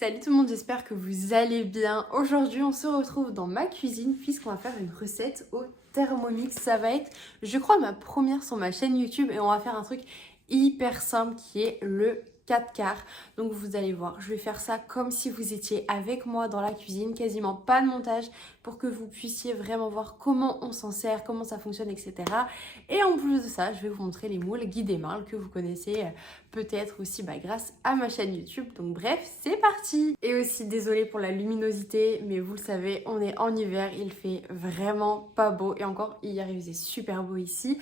Salut tout le monde, j'espère que vous allez bien. Aujourd'hui, on se retrouve dans ma cuisine puisqu'on va faire une recette au Thermomix. Ça va être, je crois, ma première sur ma chaîne YouTube et on va faire un truc hyper simple qui est le 4 quarts. Donc vous allez voir, je vais faire ça comme si vous étiez avec moi dans la cuisine, quasiment pas de montage pour que vous puissiez vraiment voir comment on s'en sert, comment ça fonctionne, etc. Et en plus de ça, je vais vous montrer les moules Guy Desmarles que vous connaissez peut-être aussi grâce à ma chaîne YouTube. Donc bref, c'est parti. Et aussi désolée pour la luminosité, mais vous le savez, on est en hiver, il fait vraiment pas beau. Et encore, hier il faisait super beau ici.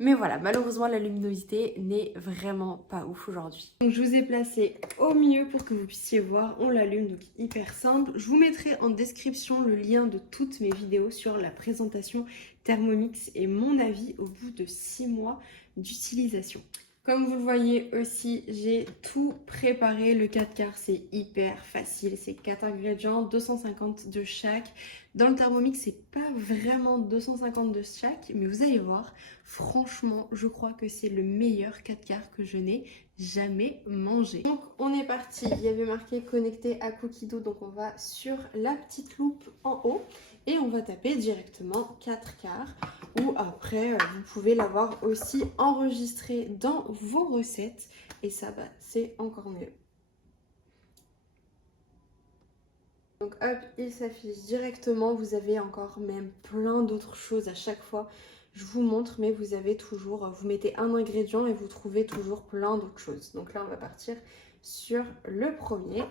Mais voilà, malheureusement la luminosité n'est vraiment pas ouf aujourd'hui. Donc je vous ai placé au milieu pour que vous puissiez voir, on l'allume, donc hyper simple. Je vous mettrai en description le lien de toutes mes vidéos sur la présentation Thermomix et mon avis au bout de 6 mois d'utilisation. Comme vous le voyez aussi, j'ai tout préparé. Le 4 quarts, c'est hyper facile. C'est 4 ingrédients, 250 de chaque. Dans le Thermomix, c'est pas vraiment 250 de chaque, mais vous allez voir, franchement, je crois que c'est le meilleur 4 quarts que je n'ai jamais mangé. Donc, on est parti. Il y avait marqué connecté à Cookido, donc on va sur la petite loupe en haut et on va taper directement 4 quarts. Ou après, vous pouvez l'avoir aussi enregistré dans vos recettes. Et ça, c'est encore mieux. Donc hop, il s'affiche directement. Vous avez encore même plein d'autres choses à chaque fois. Je vous montre, mais vous avez toujours, vous mettez un ingrédient et vous trouvez toujours plein d'autres choses. Donc là, on va partir sur le premier.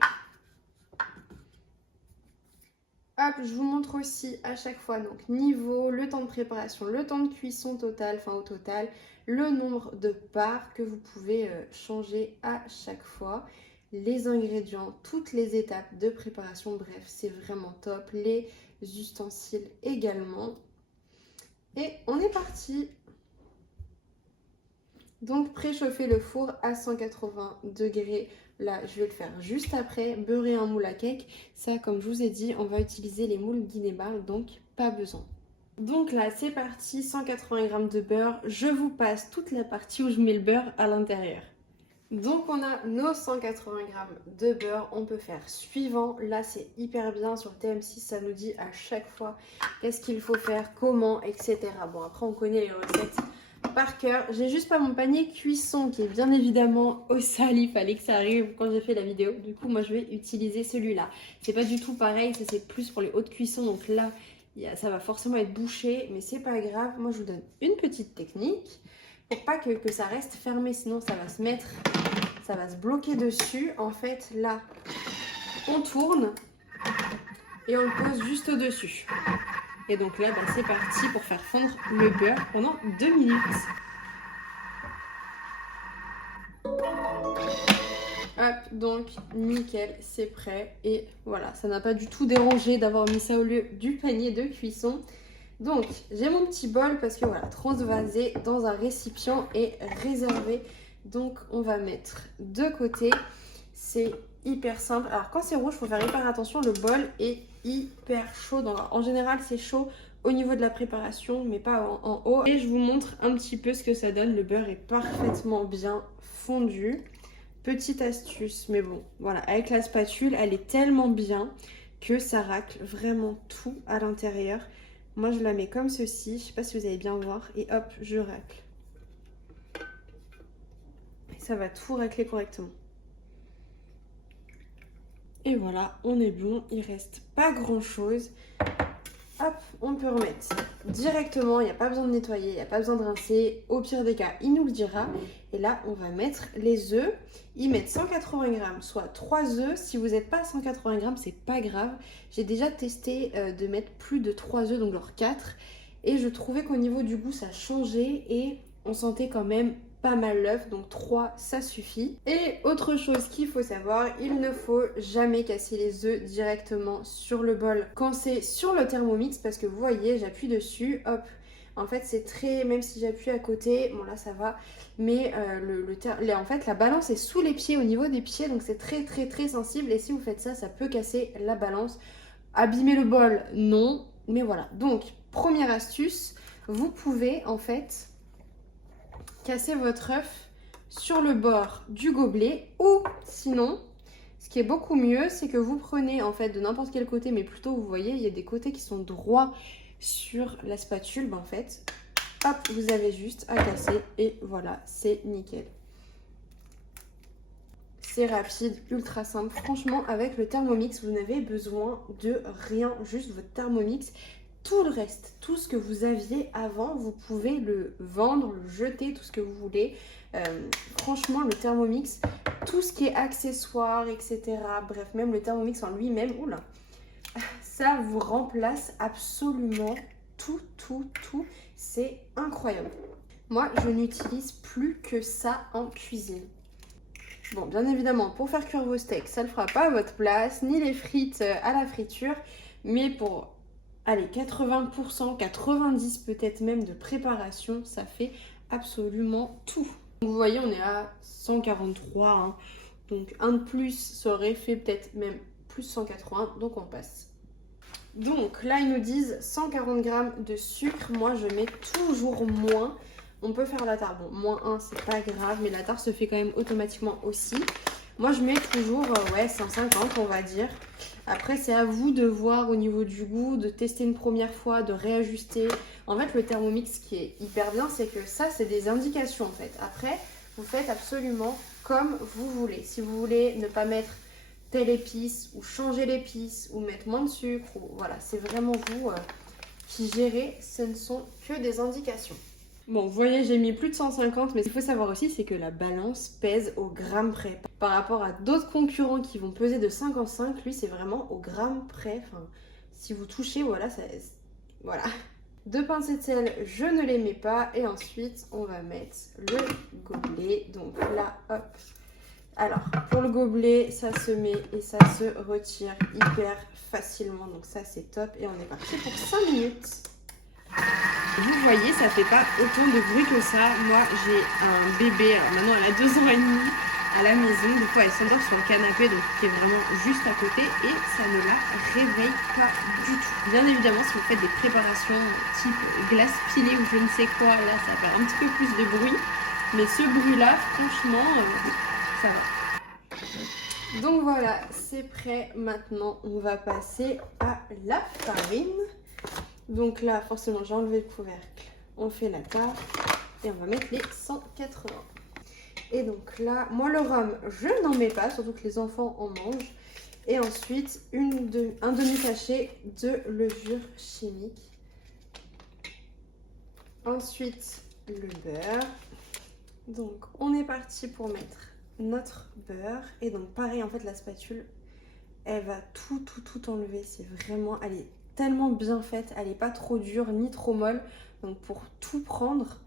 Hop, je vous montre aussi à chaque fois, donc niveau, le temps de préparation, le temps de cuisson total, au total, le nombre de parts que vous pouvez changer à chaque fois, les ingrédients, toutes les étapes de préparation, bref, c'est vraiment top, les ustensiles également. Et on est parti. Donc préchauffer le four à 180 degrés. Là, je vais le faire juste après. Beurrer un moule à cake. Ça, comme je vous ai dit, on va utiliser les moules Guy Desmarles, donc pas besoin. Donc là, c'est parti. 180 g de beurre. Je vous passe toute la partie où je mets le beurre à l'intérieur. Donc on a nos 180 g de beurre. On peut faire suivant. Là, c'est hyper bien. Sur le TM6, ça nous dit à chaque fois qu'est-ce qu'il faut faire, comment, etc. Bon, après, on connaît les recettes par cœur. J'ai juste pas mon panier cuisson qui est bien évidemment au sale, il fallait que ça arrive quand j'ai fait la vidéo. Du coup, moi je vais utiliser celui-là. C'est pas du tout pareil, ça c'est plus pour les hautes cuissons. Donc là, ça va forcément être bouché, mais c'est pas grave. Moi je vous donne une petite technique pour pas que ça reste fermé, sinon ça va se mettre, ça va se bloquer dessus. En fait, là, on tourne et on le pose juste au-dessus. Et donc là, c'est parti pour faire fondre le beurre pendant 2 minutes. Hop, donc nickel, c'est prêt. Et voilà, ça n'a pas du tout dérangé d'avoir mis ça au lieu du panier de cuisson. Donc, j'ai mon petit bol parce que voilà, transvasé dans un récipient et réservé. Donc, on va mettre de côté. C'est hyper simple. Alors, quand c'est rouge, il faut faire hyper attention. Le bol est hyper chaud. Donc, en général, c'est chaud au niveau de la préparation, mais pas en haut. Et je vous montre un petit peu ce que ça donne. Le beurre est parfaitement bien fondu. Petite astuce, mais bon, voilà, avec la spatule, elle est tellement bien que ça racle vraiment tout à l'intérieur. Moi, je la mets comme ceci, je sais pas si vous allez bien voir, et hop, je racle. Et ça va tout racler correctement. Et voilà, on est bon, il reste pas grand chose. Hop, on peut remettre directement, il n'y a pas besoin de nettoyer, il n'y a pas besoin de rincer. Au pire des cas, il nous le dira. Et là, on va mettre les œufs. Ils mettent 180 g, soit 3 œufs. Si vous n'êtes pas à 180 g, c'est pas grave. J'ai déjà testé de mettre plus de 3 œufs, donc genre 4. Et je trouvais qu'au niveau du goût, ça changeait et on sentait quand même pas mal l'œuf, donc 3 ça suffit. Et autre chose qu'il faut savoir, il ne faut jamais casser les œufs directement sur le bol quand c'est sur le Thermomix, parce que vous voyez, j'appuie dessus, hop, en fait c'est très, même si j'appuie à côté, bon là ça va, mais en fait la balance est sous les pieds, au niveau des pieds, donc c'est très très très sensible, et si vous faites ça, ça peut casser la balance. Abîmer le bol, non, mais voilà. Donc première astuce, vous pouvez en fait casser votre œuf sur le bord du gobelet, ou sinon Ce qui est beaucoup mieux, c'est que vous prenez en fait de n'importe quel côté, mais plutôt vous voyez, il y a des côtés qui sont droits sur la spatule. En fait, hop, vous avez juste à casser et voilà, c'est nickel. C'est rapide, ultra simple. Franchement, avec le Thermomix, vous n'avez besoin de rien, juste votre Thermomix. Tout le reste, tout ce que vous aviez avant, vous pouvez le vendre, le jeter, tout ce que vous voulez. Franchement, le Thermomix, tout ce qui est accessoires, etc. Bref, même le Thermomix en lui-même, oula, ça vous remplace absolument tout. C'est incroyable. Moi, je n'utilise plus que ça en cuisine. Bon, bien évidemment, pour faire cuire vos steaks, ça ne le fera pas à votre place, ni les frites à la friture, mais pour, allez, 80%, 90% peut-être même de préparation, ça fait absolument tout. Donc, vous voyez, on est à 143, hein. Donc un de plus, ça aurait fait peut-être même plus 180, donc on passe. Donc là, ils nous disent 140 g de sucre, moi je mets toujours moins. On peut faire la tare, bon, moins 1, c'est pas grave, mais la tare se fait quand même automatiquement aussi. Moi, je mets toujours, ouais, 150, on va dire. Après, c'est à vous de voir au niveau du goût, de tester une première fois, de réajuster. En fait, le Thermomix, qui est hyper bien, c'est que ça, c'est des indications, en fait. Après, vous faites absolument comme vous voulez. Si vous voulez ne pas mettre telle épice, ou changer l'épice, ou mettre moins de sucre, ou voilà, c'est vraiment vous qui gérez. Ce ne sont que des indications. Bon, vous voyez, j'ai mis plus de 150, mais ce qu'il faut savoir aussi, c'est que la balance pèse au gramme près. Par rapport à d'autres concurrents qui vont peser de 5 en 5, lui, c'est vraiment au gramme près. Enfin, si vous touchez, voilà, ça... Voilà. 2 pincées de sel, je ne les mets pas. Et ensuite, on va mettre le gobelet. Donc là, hop. Alors, pour le gobelet, ça se met et ça se retire hyper facilement. Donc ça, c'est top. Et on est parti pour 5 minutes. Vous voyez, ça fait pas autant de bruit que ça. Moi, j'ai un bébé, alors maintenant elle a 2 ans et demi à la maison. Du coup, elle s'endort sur le canapé, donc qui est vraiment juste à côté. Et ça ne la réveille pas du tout. Bien évidemment, si vous faites des préparations type glace pilée ou je ne sais quoi, là, ça va faire un petit peu plus de bruit. Mais ce bruit-là, franchement, ça va. Donc voilà, c'est prêt. Maintenant, on va passer à la farine. Donc là, forcément, j'ai enlevé le couvercle. On fait la tare et on va mettre les 180. Et donc là, moi le rhum, je n'en mets pas, surtout que les enfants en mangent. Et ensuite, un demi-sachet de levure chimique. Ensuite, le beurre. Donc, on est parti pour mettre notre beurre. Et donc, pareil, en fait, la spatule, elle va tout enlever. C'est vraiment... Elle est tellement bien faite. Elle n'est pas trop dure ni trop molle. Donc, pour tout prendre,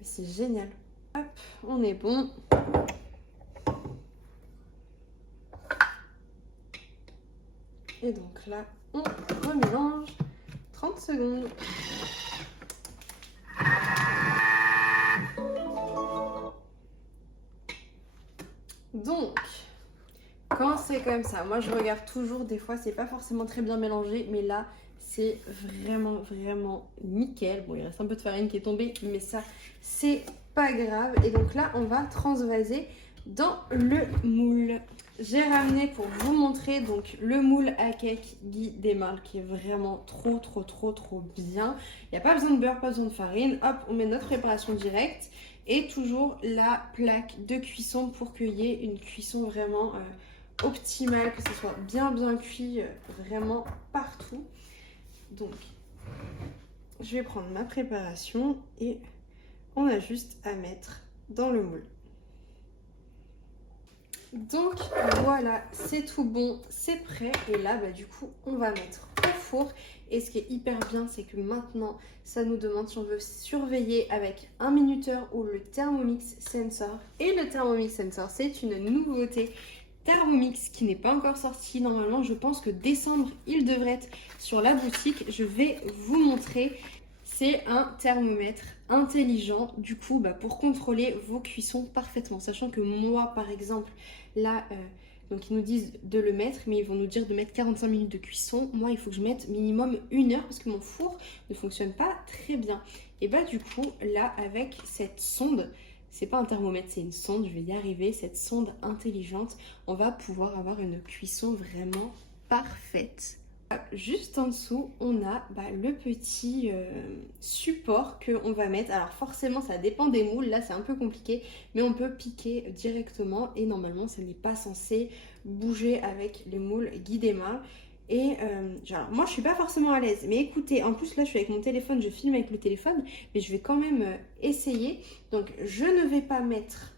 c'est génial. Hop, on est bon. Et donc là, on remélange 30 secondes. Donc, quand c'est comme ça, moi je regarde toujours, des fois c'est pas forcément très bien mélangé, mais là c'est vraiment nickel. Bon, il reste un peu de farine qui est tombée, mais ça c'est pas grave. Et donc là, on va transvaser dans le moule. J'ai ramené pour vous montrer donc le moule à cake Guy Desmarles qui est vraiment trop bien. Il n'y a pas besoin de beurre, pas besoin de farine. Hop, on met notre préparation directe et toujours la plaque de cuisson pour qu'il y ait une cuisson vraiment optimale, que ce soit bien cuit vraiment partout. Donc, je vais prendre ma préparation et on a juste à mettre dans le moule. Donc voilà, c'est tout bon, c'est prêt. Et là, bah, du coup, on va mettre au four. Et ce qui est hyper bien, c'est que maintenant, ça nous demande si on veut surveiller avec un minuteur ou le Thermomix Sensor. Et le Thermomix Sensor, c'est une nouveauté Thermomix qui n'est pas encore sorti. Normalement, je pense que décembre, il devrait être sur la boutique. Je vais vous montrer. C'est un thermomètre intelligent, du coup, bah, pour contrôler vos cuissons parfaitement. Sachant que moi, par exemple, là, donc ils nous disent de le mettre, mais ils vont nous dire de mettre 45 minutes de cuisson. Moi, il faut que je mette minimum 1 heure parce que mon four ne fonctionne pas très bien. Et bah du coup, là, avec cette sonde, c'est pas un thermomètre, c'est une sonde, je vais y arriver, cette sonde intelligente, on va pouvoir avoir une cuisson vraiment parfaite. Juste en dessous, on a le petit support qu'on va mettre. Alors forcément, ça dépend des moules. Là, c'est un peu compliqué, mais on peut piquer directement. Et normalement, ça n'est pas censé bouger avec les moules Guidema. Et genre, moi, je suis pas forcément à l'aise. Mais écoutez, en plus, là, je suis avec mon téléphone. Je filme avec le téléphone. Mais je vais quand même essayer. Donc, je ne vais pas mettre...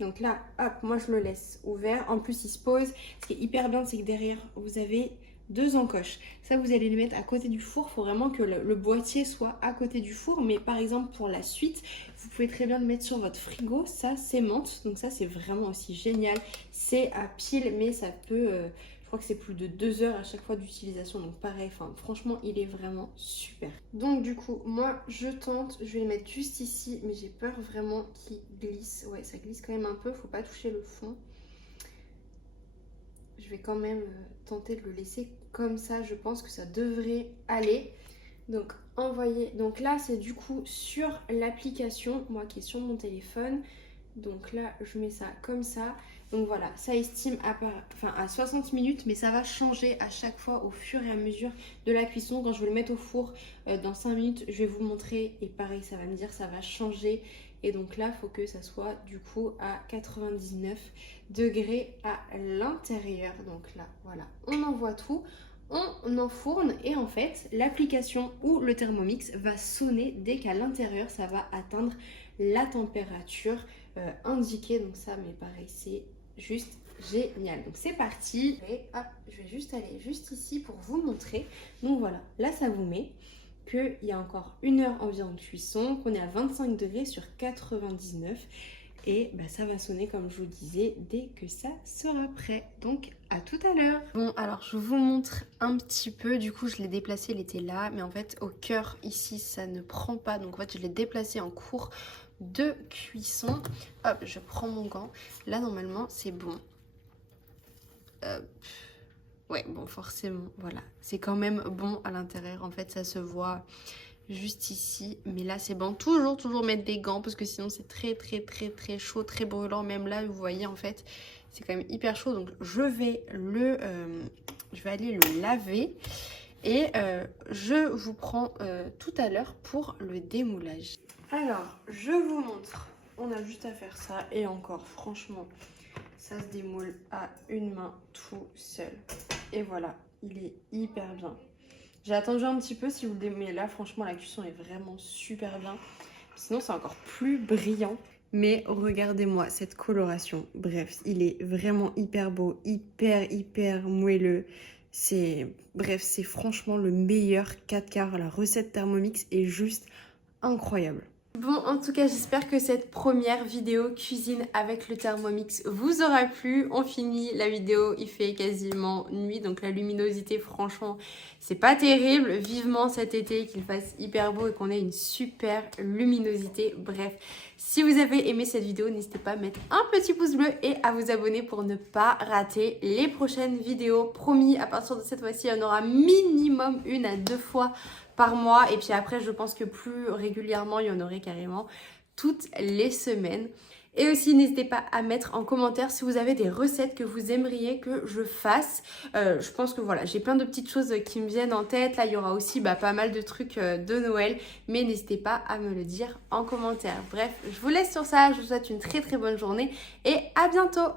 Donc là, hop, moi, je le laisse ouvert. En plus, il se pose. Ce qui est hyper bien, c'est que derrière, vous avez... 2 encoches. Ça, vous allez les mettre à côté du four. Il faut vraiment que le boîtier soit à côté du four. Mais par exemple, pour la suite, vous pouvez très bien le mettre sur votre frigo. Ça, c'est menthe. Donc ça, c'est vraiment aussi génial. C'est à pile, mais ça peut... je crois que c'est plus de 2 heures à chaque fois d'utilisation. Donc pareil, franchement, il est vraiment super. Donc du coup, moi, je tente. Je vais le mettre juste ici. Mais j'ai peur vraiment qu'il glisse. Ouais, ça glisse quand même un peu. Faut pas toucher le fond. Je vais quand même tenter de le laisser comme ça. Je pense que ça devrait aller. Donc envoyer. Donc là, c'est du coup sur l'application, moi qui est sur mon téléphone. Donc là, je mets ça comme ça. Donc voilà, ça estime à 60 minutes, mais ça va changer à chaque fois au fur et à mesure de la cuisson. Quand je vais le mettre au four dans 5 minutes, je vais vous montrer. Et pareil, ça va me dire, ça va changer. Et donc là, il faut que ça soit du coup à 99 degrés à l'intérieur. Donc là, voilà, on envoie tout. On enfourne et en fait, l'application ou le Thermomix va sonner dès qu'à l'intérieur, ça va atteindre la température indiquée. Donc ça, mais pareil, c'est juste génial. Donc c'est parti. Et hop, je vais juste aller juste ici pour vous montrer. Donc voilà, là ça vous met qu'il y a encore 1 heure environ de cuisson, qu'on est à 25 degrés sur 99 et ça va sonner comme je vous disais dès que ça sera prêt. Donc à tout à l'heure. Bon, alors je vous montre un petit peu. Du coup, je l'ai déplacé, il était là, mais en fait au cœur ici ça ne prend pas. Donc en fait je l'ai déplacé en cours de cuisson. Hop, je prends mon gant. Là normalement c'est bon. Ouais, bon, forcément, voilà. C'est quand même bon à l'intérieur. En fait, ça se voit juste ici. Mais là, c'est bon. Toujours mettre des gants parce que sinon, c'est très chaud, très brûlant. Même là, vous voyez, en fait, c'est quand même hyper chaud. Donc, je vais aller le laver. Et je vous prends tout à l'heure pour le démoulage. Alors, je vous montre. On a juste à faire ça. Et encore, franchement... ça se démoule à une main tout seul. Et voilà, il est hyper bien. J'ai attendu un petit peu si vous le démoulez là. Franchement, la cuisson est vraiment super bien. Sinon, c'est encore plus brillant. Mais regardez-moi cette coloration. Bref, il est vraiment hyper beau, hyper moelleux. Bref, c'est franchement le meilleur 4 quarts. La recette Thermomix est juste incroyable. Bon, en tout cas, j'espère que cette première vidéo cuisine avec le Thermomix vous aura plu. On finit la vidéo, il fait quasiment nuit, donc la luminosité, franchement, c'est pas terrible. Vivement cet été qu'il fasse hyper beau et qu'on ait une super luminosité. Bref, si vous avez aimé cette vidéo, n'hésitez pas à mettre un petit pouce bleu et à vous abonner pour ne pas rater les prochaines vidéos. Promis, à partir de cette fois-ci, il y en aura minimum 1 à 2 fois par mois et puis après je pense que plus régulièrement il y en aurait carrément toutes les semaines. Et aussi n'hésitez pas à mettre en commentaire si vous avez des recettes que vous aimeriez que je fasse. Je pense que voilà, j'ai plein de petites choses qui me viennent en tête. Là il y aura aussi pas mal de trucs de Noël, mais n'hésitez pas à me le dire en commentaire. Bref, je vous laisse sur ça, je vous souhaite une très bonne journée et à bientôt.